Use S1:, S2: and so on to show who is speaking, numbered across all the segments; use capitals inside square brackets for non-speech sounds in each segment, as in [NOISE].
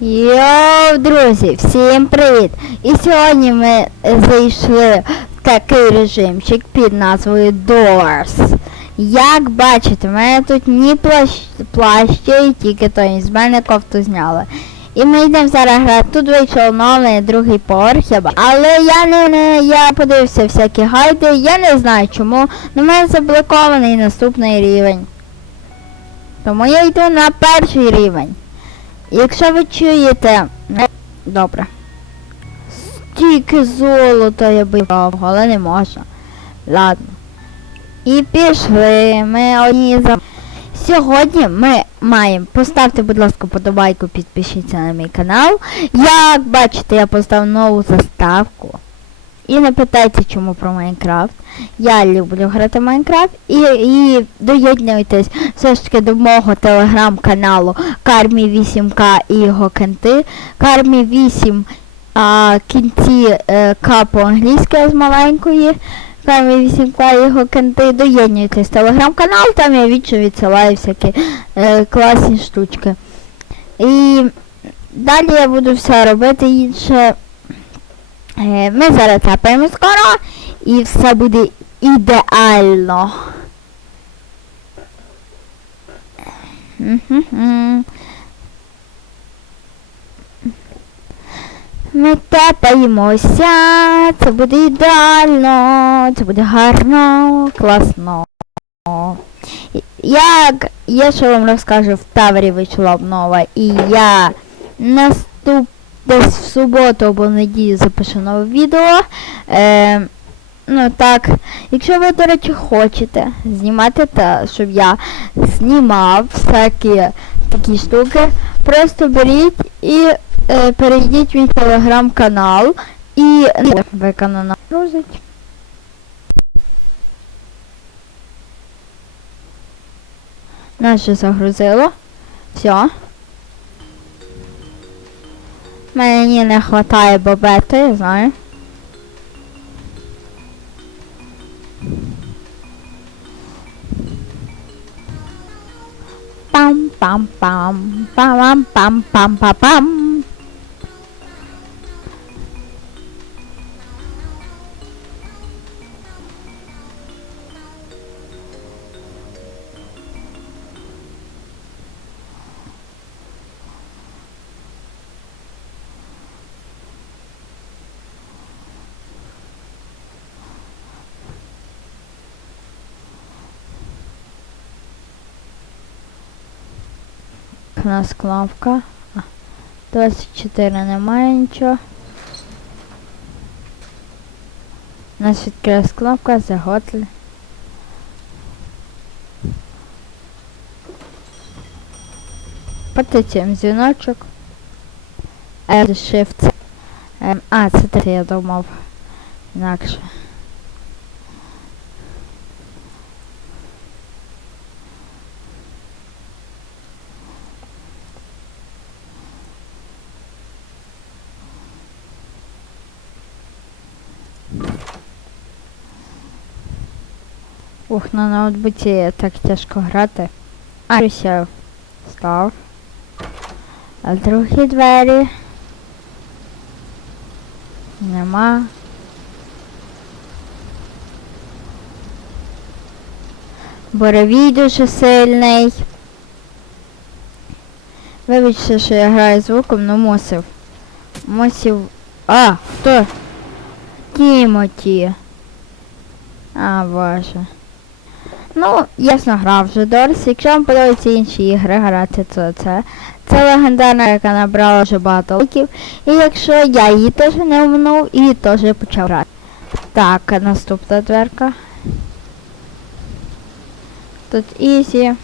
S1: Йоу, друзі, всім привіт! І сьогодні ми зайшли в такий режимчик під назвою Doors. Як бачите, в мене тут ні плащ, плащі, тільки той з мене кофту зняли. І ми йдемо зараз грати. Тут вийшов новий другий поверх, але я не, не я подивився всякі гайди, я не знаю чому. На мене заблокований наступний рівень. Тому я йду на перший рівень. Якщо ви чуєте. Добре. Стільки золота я би брав, але не можна. Ладно. І пішли. Ми одні за. Сьогодні ми маємо. Поставте, будь ласка, подобайку, підпишіться на мій канал. Як бачите, я поставив нову заставку. І не питайте, чому про Майнкрафт. Я люблю грати в Майнкрафт і, і доєднуйтесь все ж таки до мого телеграм-каналу Кармі 8К і його кенти. Кармі 8 а кінці е, К по-англійськи з маленької. Кармі 8К і його кенти. Доєднуйтесь телеграм-канал, там я вічно відсилаю всякі е, класні штучки. І далі я буду все робити інше. Е, Ми зараз тапаємо скоро і все буде ідеально. Ми тепаємося, це буде ідеально, це буде гарно, класно. Як я що вам розкажу, в Таврі вийшла обнова, і я наступ десь в суботу або неділю запишу нове відео. Е, ну так, якщо ви, до речі, хочете знімати та щоб я знімав всякі такі штуки, просто беріть і е, перейдіть в мій телеграм-канал і виконано грузить. Наше загрузило. Все. Мені не вистачає бобети, знаю. Пам-пам-пам, пам-пам-пам-пам-пам. У нас кнопка. 24 немає нічого. У нас відкрилась кнопка, заготли. Потицюємо дзвіночок. Shift. А, це те я думав. Інакше. Ух, на ноутбуці так тяжко грати. А все. Став. А другі двері. Нема. Боровій дуже сильний. Вибачте, що я граю звуком, но мусив. Мусив. А, хто? Тімоті. А, боже. Ну, ясно грав вже Дорс. Якщо вам подобаються інші ігри грати, то це. Це легендарна, яка набрала вже багато лайків. І якщо я її теж не умнув і теж почав грати. Так, наступна дверка. Тут ізі.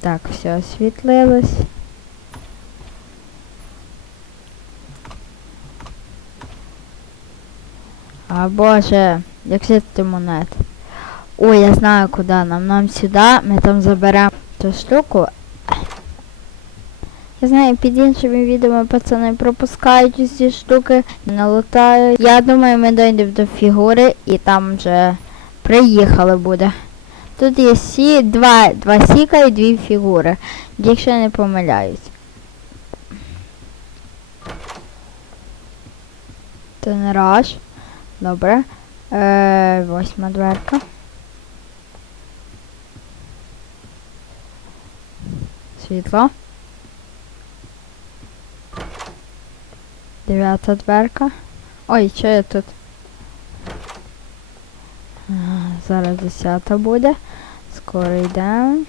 S1: Так, все освітлилось. А боже, як взяти монет. Ой, я знаю куди нам. Нам сюди, ми там заберемо цю штуку. Я знаю, під іншими відео пацани пропускають ці штуки, не лутають. Я думаю, ми дійдемо до фігури і там вже приїхали буде. Тут є сі, два, два сіка і дві фігури, якщо не помиляюсь. Це не раш. Добре. Е, восьма дверка. Світло. Дев'ята дверка. Ой, що я тут? Зараз десята буде. Скоро йдемо.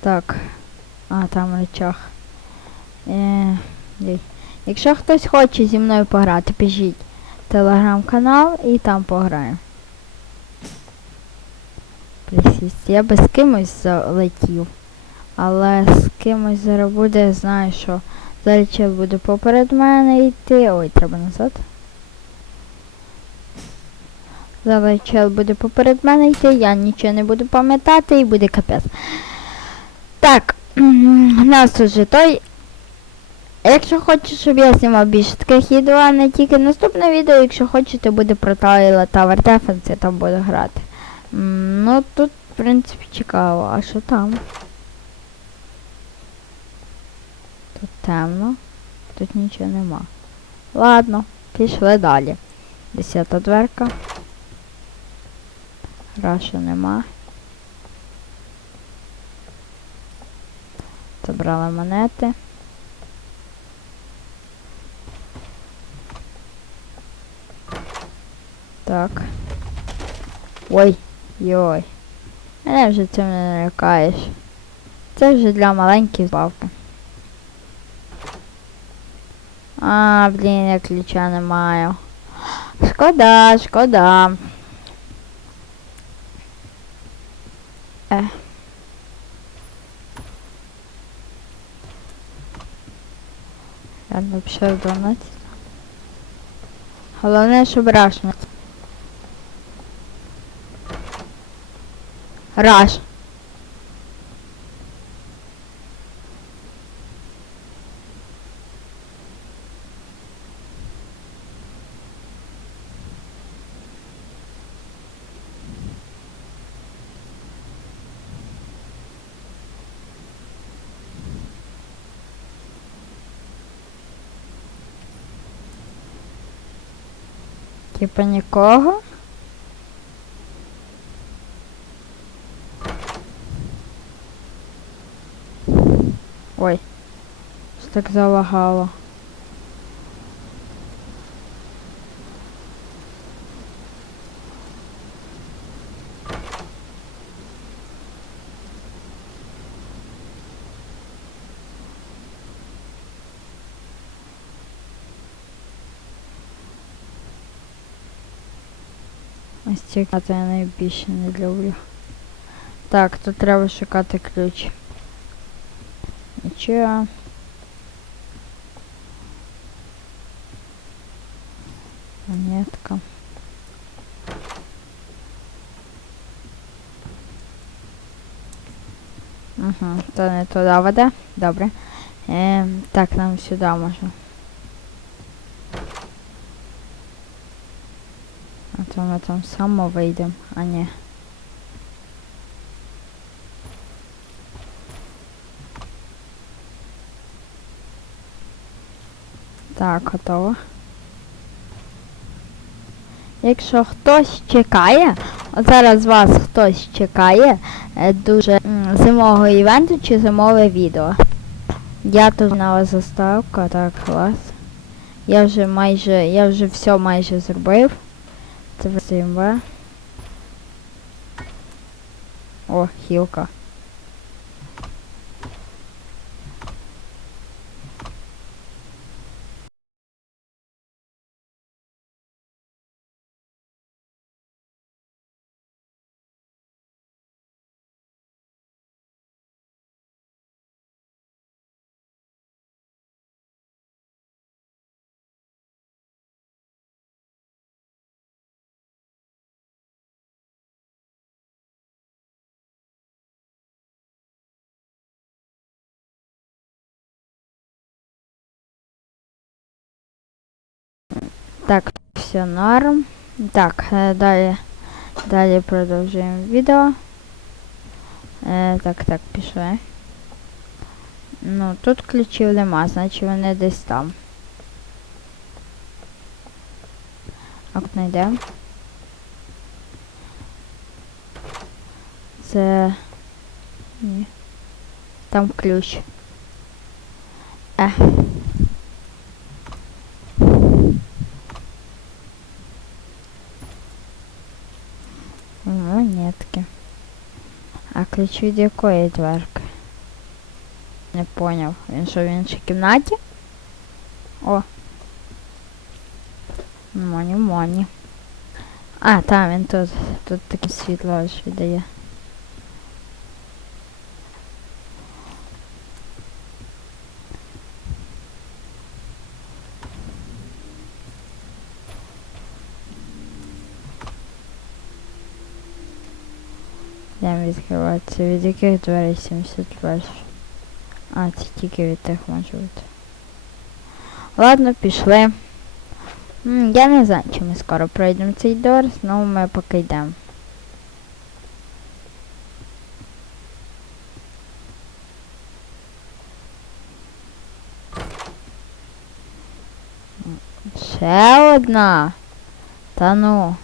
S1: Так. А, там речах. Е, ей. Якщо хтось хоче зі мною пограти, пишіть телеграм-канал і там пограємо. Присість. Я би з кимось залетів. Але з кимось зараз буде, знаю, що зараз буде поперед мене йти. Ой, треба назад. Зараз чел буде поперед мене йти, я нічого не буду пам'ятати і буде капець. Так, [CLEARS THROAT] у нас тут же Якщо хочеш, щоб я знімав більше таких відео, а не тільки наступне відео, якщо хочете, буде про Toilet Tower Defense, я там буду грати. Ну тут, в принципі, цікаво. А що там? Тут темно. Тут нічого нема. Ладно, пішли далі. Десята дверка. Раша нема. Забрали монети. Так. Ой, йой. Мене вже цим не лякаєш. Це вже для маленьких бавки. А, блін, я ключа не маю. Шкода, шкода. Е. Я написав 12. Головне, щоб раш не. Типа нікого. Ой, що так залагало. Ось ці карти я найбільше не люблю. Так, тут треба шукати ключ. Нічого. Монетка. Угу, то не туди веде. Добре. Е, так, нам сюди можна. А то ми там само вийдемо, а ні. Так, готово. Якщо хтось чекає, зараз вас хтось чекає е, дуже зимового івенту чи зимове відео. Я тут нова заставка, так, клас. Я вже майже, я вже все майже зробив. Це ВСМВ. О, хілка. Так, все норм. Так, е, далі. Далі продовжуємо відео. Е, так, так, пішли. Ну, тут ключів нема, значить вони десь там. Ок, знайдемо. Це. Ні. Там ключ. Е. Монетки. А ключ від якої дверки? Не поняв. Він що в іншій кімнаті? О. Моні. А, там він тут. Тут таке світло аж віддає. Йдемо відкриватися. Від яких дверей 71? А, це тільки від тих може бути. Ладно, пішли. М, я не знаю, чи ми скоро пройдемо цей дор, знову ми поки йдемо. Ще одна. Та ну.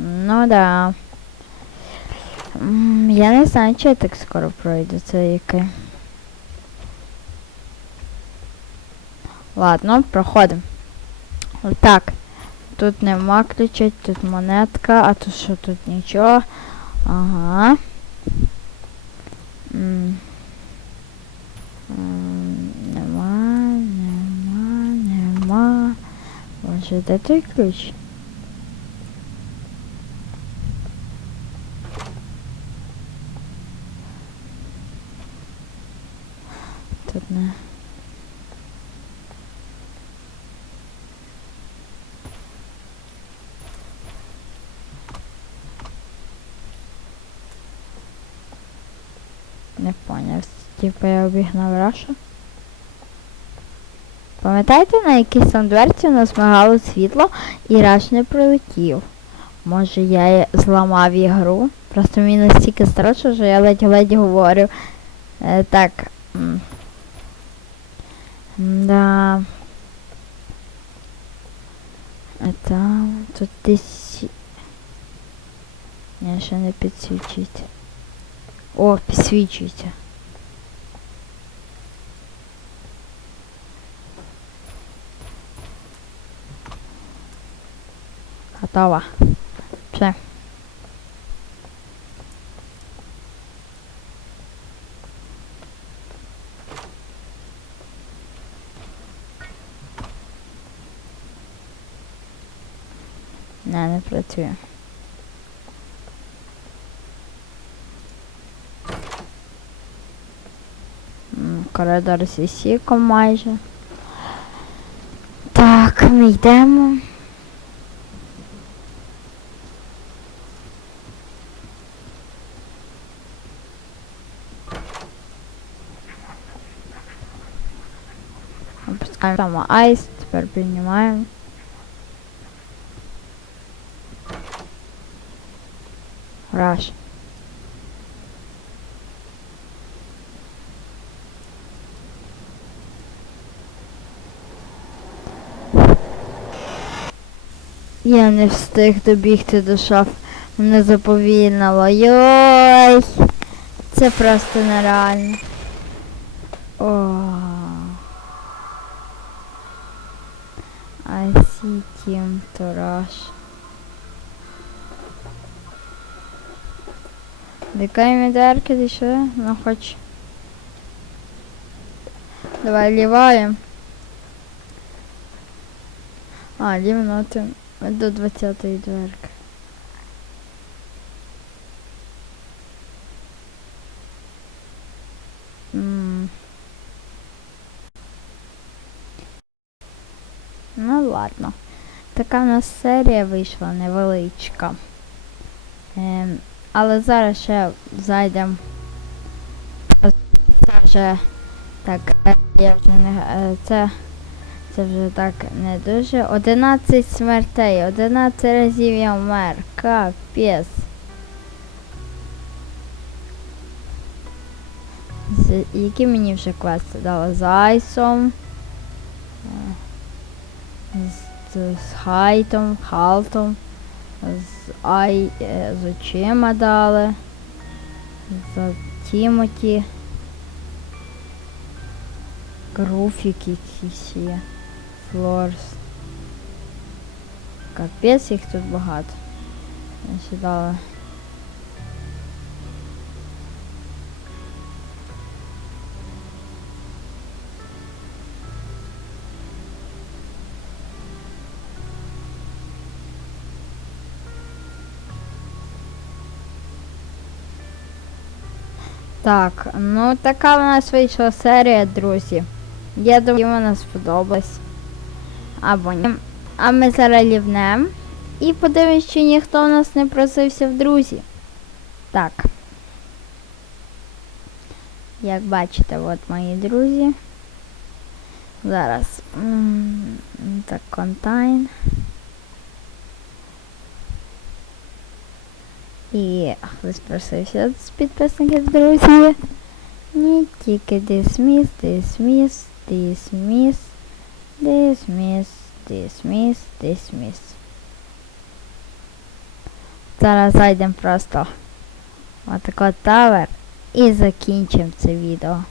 S1: Ну да. Я не знаю, чи я так скоро пройду, це яке. Ладно, проходимо. Так. Тут нема ключа, тут монетка, а тут що тут нічого. Ага. Нема, нема, нема. Боже, де той ключ? Тут не. Не поняв. Типа я обігнав Рашу. Пам'ятаєте, на якійсь там дверці у нас мигало світло і Раш не прилетів? Може я зламав ігру? Просто мені настільки страшно, що я ледь-ледь говорю. Е, так. Да. Там тут десь. Ні, ще не підсвічується. О, підсвічується. Готова. Все. Не, не працює. Коридор зі сіком майже. Так, ми йдемо. Опускаємо там айс, тепер піднімаємо. Раш. Я не встиг добігти до шаф. Мене заповільнило. Йой! Це просто нереально. О. I see Team Тураж. Дикаємо дверки дійшли, ну хоч. Давай ліваємо. А, лівноти до 20-ї дверки. Ну ладно. Така в нас серія вийшла невеличка. Ем, але зараз ще зайдемо. Це вже так, е, я вже не е, це Це вже так не дуже. 11 смертей, 11 разів я вмер. Капець. Які мені вже квести дали? З Айсом. е, З, з Хайтом, Халтом. З Ай е, з очима дали. За Тімоті. Груфік якийсь є. Флорс. Капець їх тут багато. Я сідала. Так, ну така в нас вийшла серія, друзі. Я думаю, вона сподобалась. Або ні. А ми зараз лівнем. І подивимось, чи ніхто в нас не просився в друзі. Так. Як бачите, от мої друзі. Зараз. Так, контайн. І хтось просився з підписників, друзі. Ні, тільки dismiss, dismiss, dismiss, dismiss, dismiss, dismiss. Зараз зайдемо просто в отако тавер і закінчимо це відео.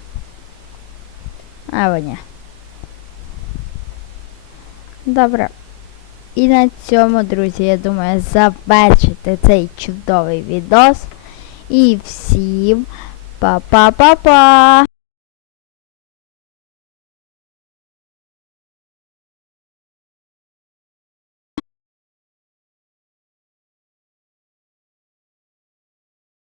S1: Або ні. Добре. І на цьому, друзі, я думаю, завершити цей чудовий відос. І всім па-па-па-па!